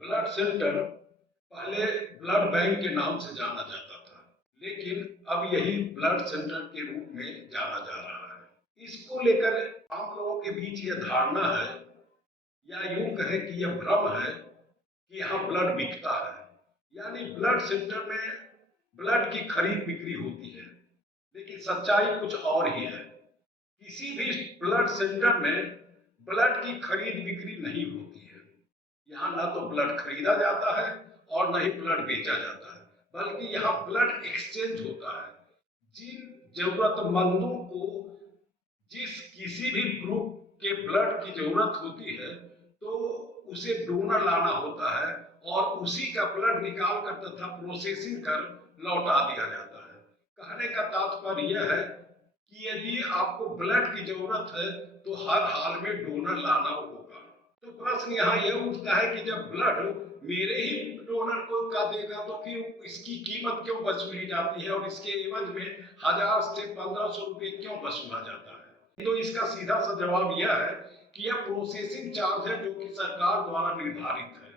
Blood centre पहले blood bank के नाम से जाना जाता था, लेकिन अब यही ब्लड सेंटर के रूप में जाना जा रहा है। इसको लेकर आम लोगों के बीच यह धारणा है या यूं कहें कि यह भ्रम है कि यहाँ ब्लड बिकता है, यानी ब्लड सेंटर में ब्लड की खरीद बिक्री होती है। लेकिन सच्चाई कुछ और ही है। किसी भी ब्लड सेंटर में ब्लड की खरीद बिक्री नहीं होती है। यहाँ ना तो ब्लड खरीदा जाता है और न ही ब्लड बेचा जाता है, बल्कि यहाँ ब्लड एक्सचेंज होता है। जिन जरूरतमंदों को जिस किसी भी ग्रुप के ब्लड की जरूरत होती है, तो उसे डोनर लाना होता है और उसी का ब्लड निकाल कर तथा प्रोसेसिंग कर लौटा दिया जाता है। कहने का तात्पर्य यह है कि यदि आपको ब्लड की जरूरत है तो हर हाल में डोनर लाना होगा। तो प्रश्न यहाँ यह उठता है कि जब ब्लड मेरे ही डोनर को का देगा तो फिर इसकी कीमत क्यों वसूली जाती है और इसके एवज में 1000 से 1500 रुपये क्यों वसूला जाता है? तो इसका सीधा सा जवाब यह है कि यह प्रोसेसिंग चार्ज है जो कि सरकार द्वारा निर्धारित है।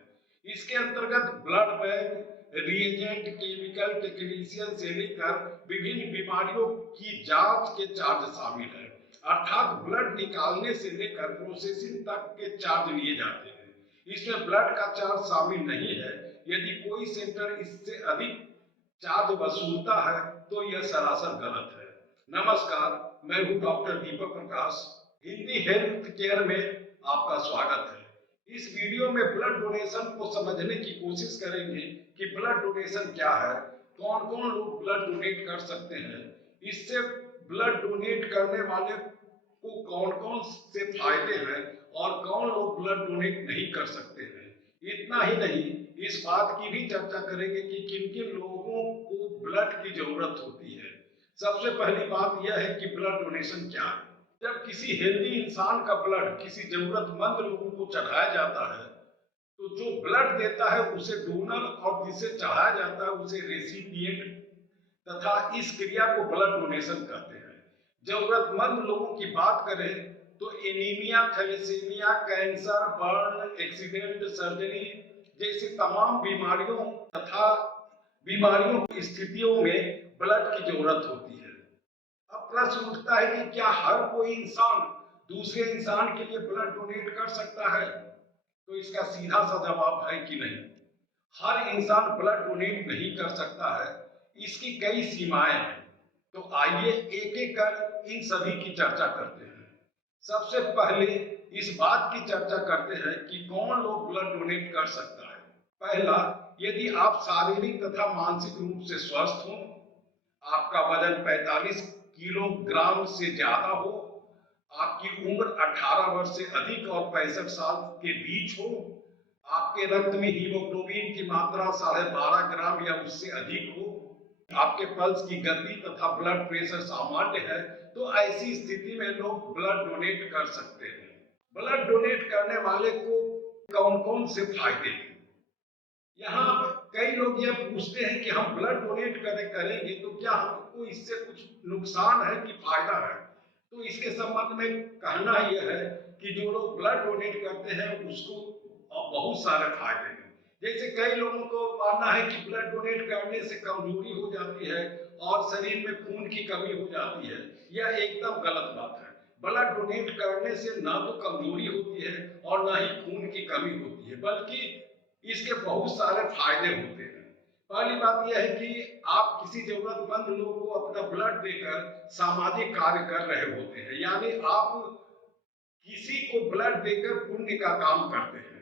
इसके अंतर्गत blood bank, reagent, chemical technician से लेकर विभिन्न बीमारियों की जांच के चार्ज शामिल है। अर्थात ब्लड निकालने से लेकर प्रोसेसिंग तक के चार्ज लिए जाते हैं। इसमें ब्लड का चार्ज शामिल नहीं है। यदि कोई सेंटर इससे अधिक चार्ज वसूलता है तो यह सरासर गलत है। नमस्कार, मैं हूं doctor Deepak Prakash. Hindi health care में आपका स्वागत है। इस वीडियो में ब्लड डोनेशन को समझने की कोशिश करेंगे कि ब्लड डोनेशन क्या है, कौन कौन लोग ब्लड डोनेट कर सकते हैं, इससे ब्लड डोनेट करने वाले को कौन कौन से फायदे हैं और कौन लोग ब्लड डोनेट नहीं कर सकते हैं। इतना ही नहीं, इस बात की भी चर्चा करेंगे कि किन किन लोगों को ब्लड की जरूरत होती है। सबसे पहली बात यह है कि ब्लड डोनेशन क्या है। जब किसी हेल्दी इंसान का ब्लड किसी जरूरतमंद लोगों को चढ़ाया जाता है तो जो ब्लड देता है उसे डोनर और जिसे चढ़ाया जाता है उसे रेसिपिएंट तथा इस क्रिया को ब्लड डोनेशन कहते हैं। जरूरतमंद लोगों की बात करें तो anaemia, thalassaemia, cancer, burn, accident, surgery जैसी तमाम बीमारियों तथा बीमारियों की स्थितियों में ब्लड की जरूरत होती है। अब प्रश्न उठता है कि क्या हर कोई इंसान दूसरे इंसान के लिए ब्लड डोनेट कर सकता है? तो इसका सीधा सा जवाब है कि नहीं। हर इंसान ब्लड डोनेट नहीं कर सकता है। इसकी कई सीमाएं हैं। तो आइए एक एक कर इन सभी की चर्चा करते हैं। सबसे पहले इस बात की चर्चा करते हैं कि कौन लोग ब्लड डोनेट कर सकता है। पहला, यदि आप शारीरिक तथा मानसिक रूप से स्वस्थ हो, आपका वजन 45 किलोग्राम से ज्यादा हो, आपकी उम्र 18 वर्ष से अधिक और 65 साल के बीच हो, आपके रक्त में हीमोग्लोबिन की मात्रा 12.5 ग्राम या उससे अधिक हो, आपके पल्स की गति तथा ब्लड प्रेशर सामान्य है, तो ऐसी स्थिति में लोग ब्लड डोनेट कर सकते हैं। ब्लड डोनेट करने वाले को कौन कौन से फायदे हैं? यहाँ कई लोग ये पूछते हैं कि हम ब्लड डोनेट करेंगे तो क्या हमको इससे कुछ नुकसान है कि फायदा है? तो इसके संबंध में कहना यह है कि जो लोग ब्लड डोनेट करते हैं उसको बहुत सारे फायदे हैं। जैसे कई लोगों को मानना है कि ब्लड डोनेट करने से कमजोरी हो जाती है और शरीर में खून की कमी हो जाती है। यह एकदम गलत बात है। ब्लड डोनेट करने से ना तो कमजोरी होती है और ना ही खून की कमी होती है, बल्कि इसके बहुत सारे फायदे होते हैं। पहली बात यह है कि आप किसी जरूरतमंद लोग को अपना ब्लड देकर सामाजिक कार्य कर रहे होते हैं, यानी आप किसी को ब्लड देकर पुण्य का काम करते हैं।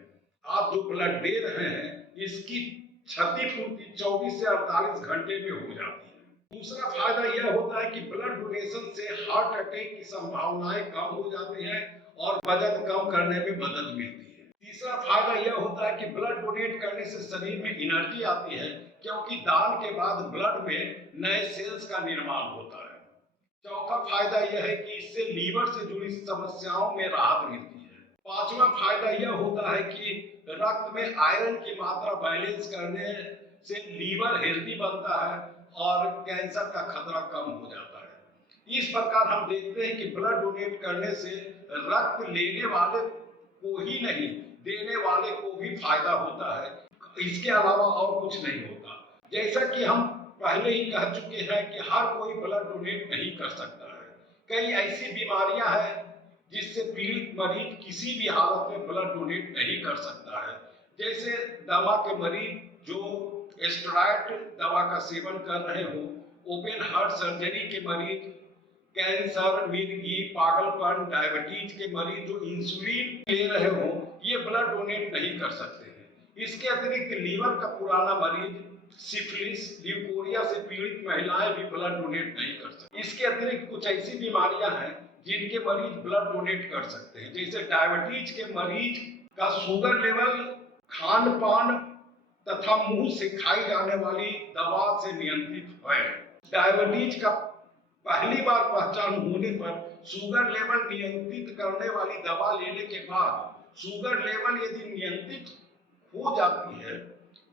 आप जो ब्लड दे रहे हैं इसकी क्षतिपूर्ति 24 से 48 घंटे में हो जाती है। दूसरा फायदा यह होता है कि ब्लड डोनेशन से हार्ट अटैक की संभावनाएं कम हो जाती हैं और वजन कम करने में मदद मिलती है। तीसरा फायदा यह होता है कि ब्लड डोनेट करने से शरीर में एनर्जी आती है, क्योंकि दान के बाद ब्लड में नए सेल्स का निर्माण होता है। चौथा फायदा यह है कि इससे लीवर से जुड़ी समस्याओं में राहत मिलती है। पांचवा फायदा यह होता है कि रक्त में आयरन की मात्रा बैलेंस करने से लीवर हेल्दी बनता है और कैंसर का खतरा कम हो जाता है। इस प्रकार हम देखते हैं कि ब्लड डोनेट करने से रक्त लेने वाले को ही नहीं देने वाले को भी फायदा होता है, इसके अलावा और कुछ नहीं होता। जैसा कि हम पहले ही कह चुके हैं कि हर कोई ब्लड डोनेट नहीं कर सकता है। कई ऐसी बीमारियां हैं जिससे पीड़ित मरीज किसी भी हालत में ब्लड डोनेट नहीं कर सकता है। जैसे दमा के मरीज जो स्टेरॉइड दवा का सेवन कर रहे हो, ओपन हार्ट सर्जरी के मरीज, कैंसर, मिर्गी, पागलपन, डायबिटीज के मरीज जो इंसुलिन ले रहे हो, ये ब्लड डोनेट नहीं कर सकते हैं। इसके अतिरिक्त लीवर का पुराना मरीज, सिफिलिस, ल्यूकोरिया से पीड़ित महिलाएं भी ब्लड डोनेट नहीं कर सकती। इसके अतिरिक्त कुछ ऐसी बीमारियां हैं जिनके मरीज ब्लड डोनेट कर सकते हैं। जैसे डायबिटीज के मरीज का शुगर लेवल खान पान तथा मुंह से खाई जाने वाली दवा से नियंत्रित है। डायबिटीज का पहली बार पहचान होने पर शुगर लेवल नियंत्रित करने वाली दवा लेने के बाद शुगर लेवल यदि नियंत्रित हो जाती है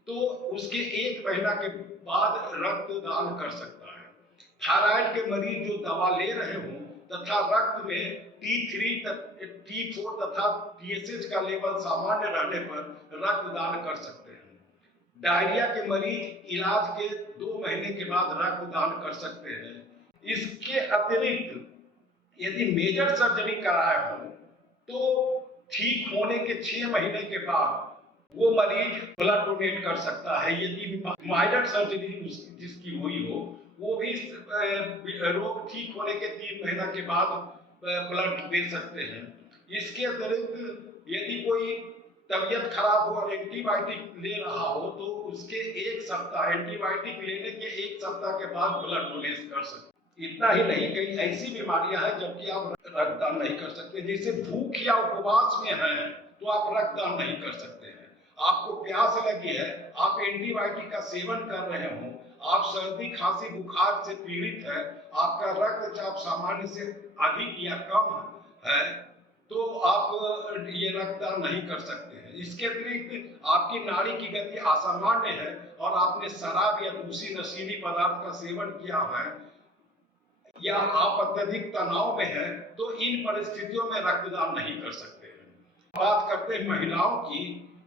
तो उसके 1 महीना के बाद रक्तदान कर सकता है। थायराइड के मरीज जो दवा ले रहे हों तथा रक्त में T3, T4 तथा TSH का लेवल सामान्य रहने पर रक्तदान कर सकते हैं। डायरिया के मरीज इलाज के 2 महीने के बाद रक्तदान कर सकते हैं। इसके अतिरिक्त यदि मेजर सर्जरी कराए हो तो ठीक होने के 6 महीने के बाद वो मरीज ब्लड डोनेट कर सकता है। यदि माइनर सर्जरी जिसकी हुई हो, वो भी रोग ठीक होने के 3 महीना के बाद ब्लड दे सकते हैं। इसके अतिरिक्त यदि कोई तबीयत खराब हो और एंटीबायोटिक ले रहा हो तो उसके 1 सप्ताह एंटीबायोटिक लेने के 1 सप्ताह के बाद ब्लड डोनेट कर सकते। इतना ही नहीं, कई ऐसी बीमारियां हैं जबकि आप रक्तदान नहीं कर सकते। जैसे भूख या उपवास में हैं तो आप रक्तदान नहीं कर सकते हैं। आपको प्यास लगी है, आप एंटीबायोटिक का सेवन कर रहे हो, आप सर्दी खांसी बुखार से पीड़ित है, आपका रक्तचाप सामान्य से अधिक या कम है, तो आप ये रक्तदान नहीं कर सकते हैं। इसके अतिरिक्त आपकी नाड़ी की गति असामान्य है और आपने शराब या दूसरी नशीली पदार्थ का सेवन किया है या आप अत्यधिक तनाव में हैं, तो इन परिस्थितियों में रक्तदान नहीं कर सकते हैं। बात करते हैं महिलाओं की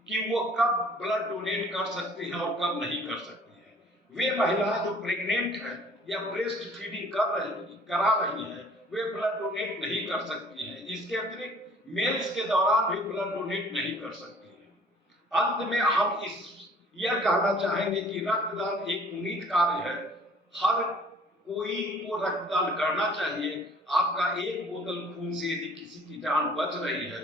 कि वो कब ब्लड डोनेट कर सकती हैं और कब नहीं कर सकती हैं। वे महिलाएं जो प्रेग्नेंट हैं या ब्रेस्ट फीडिंग करा रही हैं, वे ब्लड डोनेट नहीं कर सकती हैं। इसके अतिरिक्त मेंस के दौरान भी ब्लड डोनेट नहीं कर सकती हैं। अंत में हम यह कहना चाहेंगे कि रक्तदान एक पुनीत कार्य है। हर कोई को रक्तदान करना चाहिए। आपका 1 बोतल खून से यदि किसी की जान बच रही है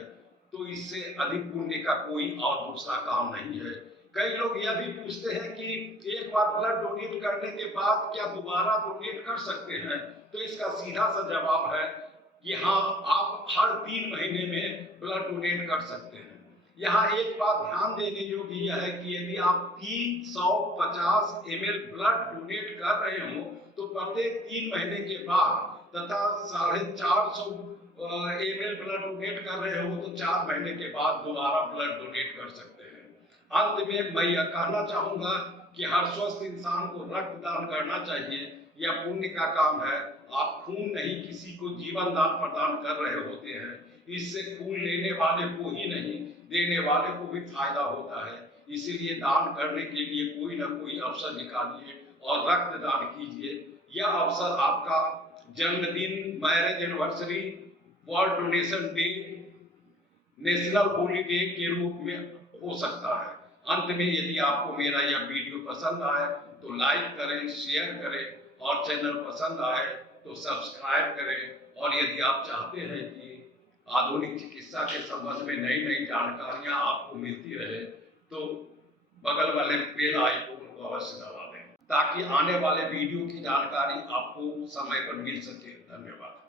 तो इससे अधिक पुण्य का कोई और दूसरा काम नहीं है। कई लोग यह भी पूछते हैं कि एक बार ब्लड डोनेट करने के बाद क्या दोबारा डोनेट कर सकते हैं? तो इसका सीधा सा जवाब है कि हाँ, आप हर 3 महीने में ब्लड डोनेट कर सकते हैं। यहाँ एक बात ध्यान देने योग्य यह है कि यदि आप 350 ml ब्लड डोनेट कर रहे हो तो प्रत्येक 3 महीने के बाद तथा 450 ml ब्लड डोनेट कर रहे हो तो 4 महीने के बाद दोबारा ब्लड डोनेट कर सकते हैं। अंत में मैं यह कहना चाहूंगा कि हर स्वस्थ इंसान को रक्तदान करना चाहिए। यह पुण्य का काम है। आप खून नहीं किसी को जीवन दान प्रदान कर रहे होते हैं। इससे खून लेने वाले को ही नहीं, देने वाले को भी फायदा होता है। इसीलिए दान करने के लिए कोई ना कोई अवसर निकालिए और रक्तदान कीजिए। यह अवसर आपका जन्मदिन, marriage anniversary, world donation day, national holiday के रूप में हो सकता है। अंत में यदि आपको मेरा यह वीडियो पसंद आए तो लाइक करें, शेयर करें और चैनल पसंद आए तो सब्सक्राइब करें। और यदि आप चाहते हैं कि आधुनिक चिकित्सा के संबंध में नई नई जानकारियां आपको मिलती रहे तो बगल वाले बेल आइकन को अवश्य दबा दें ताकि आने वाले वीडियो की जानकारी आपको समय पर मिल सके। धन्यवाद।